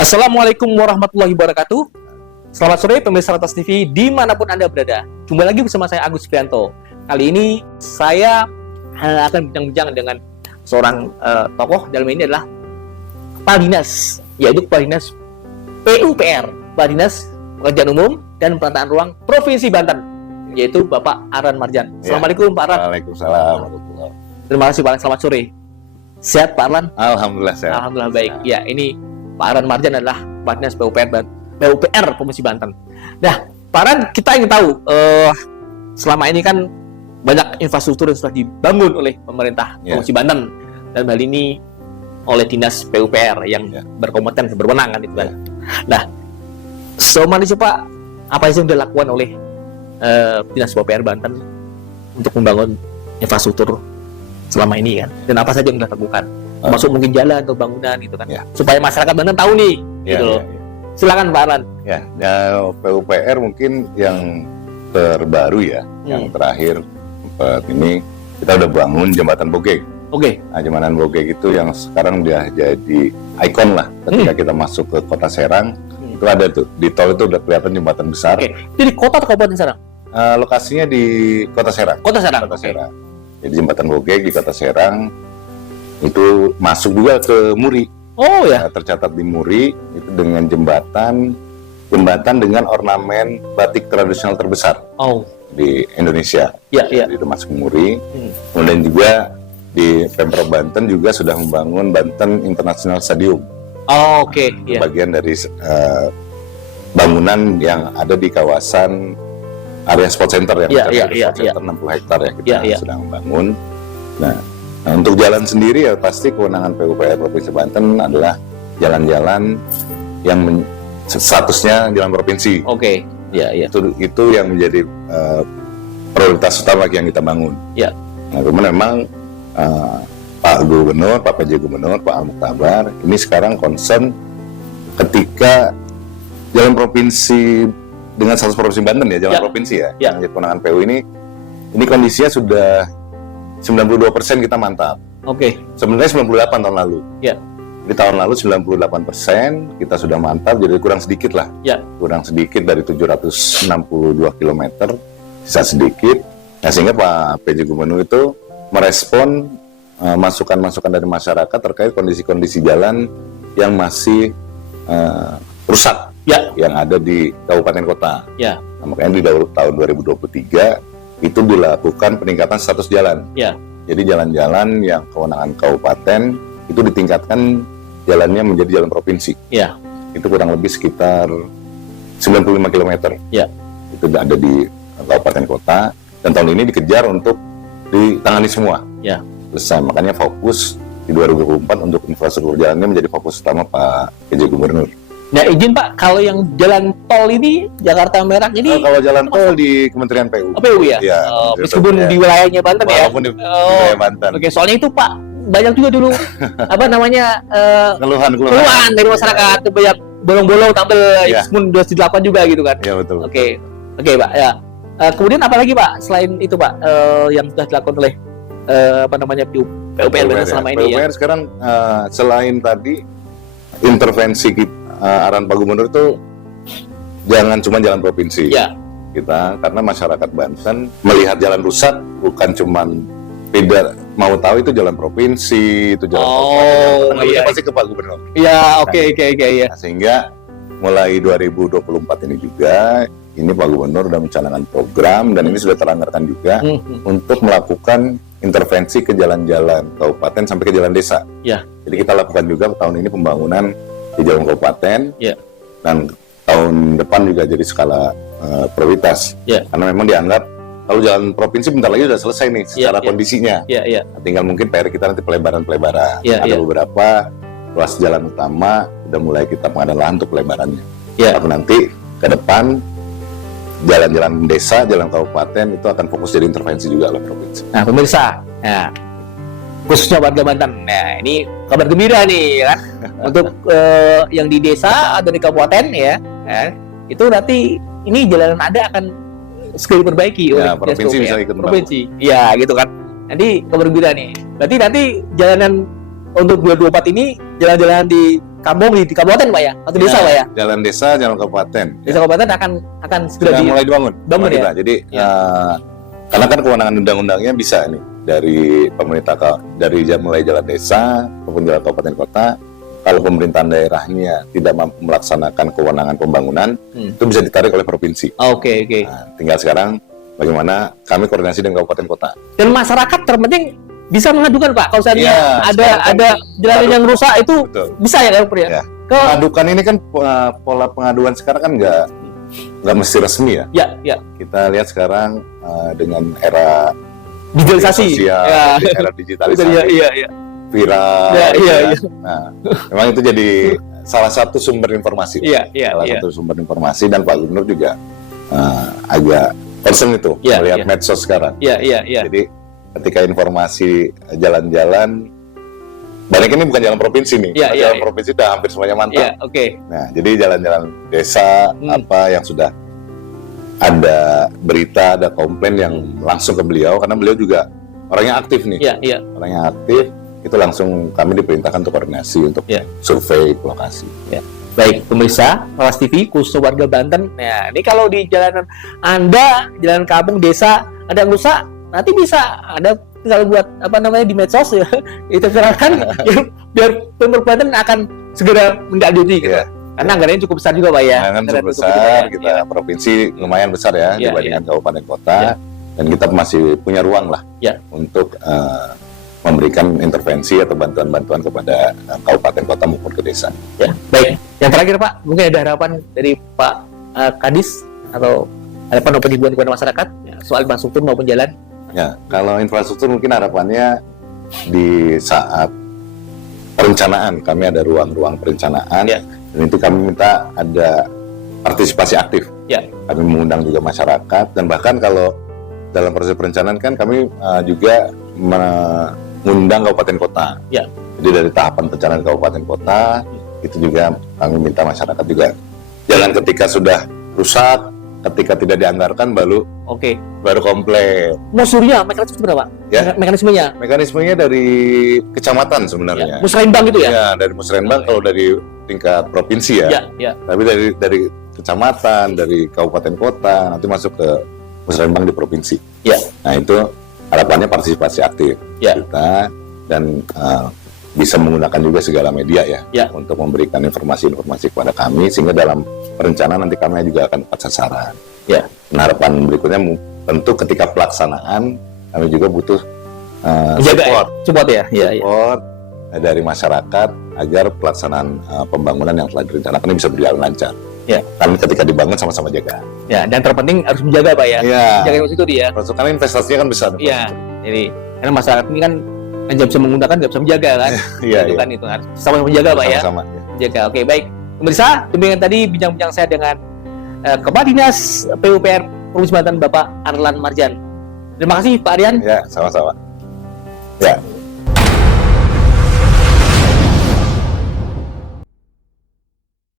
Assalamualaikum warahmatullahi wabarakatuh. Selamat sore pemirsa Lantas TV dimanapun Anda berada. Jumpa lagi bersama saya Agus Prianto. Kali ini saya akan bincang-bincang dengan seorang tokoh dalam ini adalah Kepala Dinas, yaitu Kepala Dinas PUPR, Kepala Dinas Pekerjaan Umum dan Penataan Ruang Provinsi Banten, yaitu Bapak Arlan Marjan. Assalamualaikum Pak Arlan. Waalaikumsalam. Terima kasih Pak Arlan, selamat sore. Sehat Pak Arlan? Alhamdulillah sehat. Alhamdulillah baik. Ya, ini Pak Arlan Marjan adalah Kepala Dinas PUPR Provinsi Banten. Nah, Pak Arlan, kita ingin tahu selama ini kan banyak infrastruktur yang sudah dibangun oleh pemerintah Provinsi Banten, dan hal ini oleh Dinas PUPR yang berkompeten, berwenang kan itu kan. Nah, sejauh sih Pak, apa yang sudah dilakukan oleh Dinas PUPR Banten untuk membangun infrastruktur selama ini kan, dan apa saja yang sudah dilakukan? Masuk mungkin jalan atau bangunan gitu kan, supaya masyarakat Banten tahu nih, gitu loh. Silakan Pak Arlan. Ya, PUPR mungkin yang terbaru ya, yang terakhir ini kita udah bangun jembatan Bogeg. Nah, jembatan Bogeg itu yang sekarang udah jadi ikon lah. Ketika kita masuk ke Kota Serang, itu ada tuh di tol itu udah kelihatan jembatan besar. Jadi kota atau kabupaten Serang? Lokasinya di Kota Serang. Kota Serang. Serang. Jadi jembatan Bogeg di Kota Serang itu masuk juga ke Muri. Oh ya. Tercatat di Muri itu dengan jembatan dengan ornamen batik tradisional terbesar di Indonesia. Jadi itu masuk Muri. Kemudian juga di Pemprov Banten juga sudah membangun Banten International Stadium. Bagian dari bangunan yang ada di kawasan area sport center yang sport center 60 hektar ya kita sedang membangun. Nah, untuk jalan sendiri ya pasti kewenangan PUPR Provinsi Banten adalah jalan-jalan yang statusnya jalan provinsi. Itu yang menjadi prioritas utama yang kita bangun. Nah, kemudian memang Pak Gubernur, Pak PJ Gubernur, Pak Al-Mukhtabar ini sekarang concern ketika jalan provinsi dengan status provinsi Banten ya, jalan provinsi ya, yang jadi kewenangan PU ini kondisinya sudah 92% kita mantap. Sebenarnya 98 tahun lalu. Di tahun lalu 98% kita sudah mantap, jadi kurang sedikit lah. Kurang sedikit dari 762 km, sisa sedikit. Nah, sehingga Pak PJ Gubernur itu merespon masukan-masukan dari masyarakat terkait kondisi-kondisi jalan yang masih rusak yang ada di kabupaten kota. Nah, makanya di tahun 2023 itu dilakukan peningkatan status jalan. Jadi jalan-jalan yang kewenangan kabupaten itu ditingkatkan jalannya menjadi jalan provinsi. Itu kurang lebih sekitar 95 km. Itu ada di kabupaten kota, dan tahun ini dikejar untuk ditangani semua. Selesai, makanya fokus di 2024 untuk infrastruktur jalannya menjadi fokus utama Pak PJ Gubernur. Nah, izin Pak, kalau yang jalan tol ini Jakarta Merak ini kalau jalan tol di Kementerian PU. PU ya? Meskipun di wilayahnya Banten ya. Walaupun di wilayah Banten. Soalnya itu Pak, banyak juga dulu keluhan dari masyarakat, banyak bolong-bolong tambel, meskipun sudah dilakukan juga gitu kan. Betul. Oke Pak, ya. Kemudian apa lagi Pak selain itu Pak yang sudah dilakukan oleh PUPR selama ini PUPR sekarang selain tadi intervensi arahan Pak Gubernur itu jangan cuma jalan provinsi kita, karena masyarakat Banten melihat jalan rusak bukan cuma tidak mau tahu itu jalan provinsi, itu jalan kabupaten, pasti ke Pak Gubernur. Nah, sehingga mulai 2024 ini juga ini Pak Gubernur sudah mencanangkan program, dan ini sudah teranggarkan juga untuk melakukan intervensi ke jalan-jalan kabupaten sampai ke jalan desa. Jadi kita lakukan juga tahun ini pembangunan di jalan kabupaten, dan tahun depan juga jadi skala prioritas. Karena memang dianggap kalau jalan provinsi bentar lagi sudah selesai nih secara kondisinya. Tinggal mungkin PR kita nanti pelebaran. Ada beberapa ruas jalan utama udah mulai kita pengadaan lahan untuk pelebarannya. Tapi nanti ke depan jalan-jalan desa, jalan kabupaten itu akan fokus jadi intervensi juga oleh provinsi. Nah, pemirsa, khususnya warga Banten. Nah, ini kabar gembira nih kan untuk yang di desa atau di kabupaten itu nanti ini jalanan ada akan segera diperbaiki oleh provinsi bisa ikut provinsi. Gitu kan. Nanti kabar gembira nih. Berarti nanti jalanan untuk 2024 ini jalan-jalan di kampung di kabupaten Pak ya, atau desa Pak ya? Jalan desa, jalan kabupaten. Desa kabupaten akan segera mulai dibangun. Bangun ya. Jadi karena kan kewenangan undang-undangnya bisa nih dari pemerintah dari mulai jalan desa maupun jalan kabupaten kota. Kalau pemerintahan daerahnya tidak mampu melaksanakan kewenangan pembangunan, itu bisa ditarik oleh provinsi. Oke. Nah, tinggal sekarang bagaimana kami koordinasi dengan kabupaten kota. Dan masyarakat terpenting bisa mengadukan Pak, kalau misalnya ada jalan yang rusak itu bisa ya Pak ya? Mengadukan ini kan pola pengaduan sekarang kan nggak mesti resmi ya. Ya. Kita lihat sekarang dengan era digitalisasi, sosial, era digitalisasi. Iya. Viral. Iya. Nah, memang itu jadi salah satu sumber informasi. Iya. Salah satu sumber informasi, dan Pak Gubernur juga agak concern itu melihat medsos sekarang. Iya. Jadi ketika informasi jalan-jalan, banyak ini bukan jalan provinsi nih. Jalan provinsi udah hampir semuanya mantap. Nah, jadi jalan-jalan desa apa yang sudah ada berita, ada komplain yang langsung ke beliau, karena beliau juga orangnya aktif nih. Orangnya aktif. Itu langsung kami diperintahkan untuk koordinasi untuk survei lokasi. Baik, pemirsa Kompas TV khusus warga Banten. Nah, ini kalau di jalanan Anda, jalan kampung, desa ada yang rusak, nanti bisa ada tinggal buat di medsos ya. Itu silakan biar Pemprov Banten akan segera menindaklanjuti gitu. Karena anggarannya cukup besar juga Pak ya. Anggaran cukup besar, kita provinsi lumayan besar ya dibandingkan kabupaten kota, dan kita masih punya ruang lah untuk memberikan intervensi atau bantuan-bantuan kepada kabupaten kota maupun ke desa. Baik. Yang terakhir Pak, mungkin ada harapan dari Pak Kadis atau harapan atau himbauan kepada masyarakat soal infrastruktur maupun jalan? Ya, kalau infrastruktur mungkin harapannya di saat perencanaan, kami ada ruang-ruang perencanaan, dan itu kami minta ada partisipasi aktif. Kami mengundang juga masyarakat, dan bahkan kalau dalam proses perencanaan kan kami juga mengundang kabupaten kota. Jadi dari tahapan perencanaan kabupaten kota itu juga kami minta masyarakat juga jangan ketika sudah rusak, ketika tidak dianggarkan baru komplain. Musurnya mekanisme berapa? Mekanismenya dari kecamatan sebenarnya. Musrenbang itu ya? Ya, dari Musrenbang kalau dari tingkat provinsi ya. Tapi dari kecamatan, dari kabupaten kota nanti masuk ke Musrenbang di provinsi. Nah, itu harapannya partisipasi aktif kita, dan bisa menggunakan juga segala media untuk memberikan informasi-informasi kepada kami, sehingga dalam perencanaan nanti kami juga akan tepat sasaran. Nah, harapan berikutnya tentu ketika pelaksanaan kami juga butuh support dari masyarakat agar pelaksanaan pembangunan yang telah direncanakan ini bisa berjalan lancar. Kami ketika dibangun sama-sama jaga. Dan terpenting harus menjaga Pak ya. Jaga itu dia. Karena investasinya kan besar. Jadi karena masyarakat ini kan nggak bisa menggunakan, nggak bisa menjaga kan. Itu harus sama menjaga Pak ya. Jaga. Baik. Pemirsa, demikian tadi bincang-bincang saya dengan Kepala Dinas PUPR Provinsi Banten Bapak Arlan Marjan. Terima kasih Pak Aryan. Sama-sama.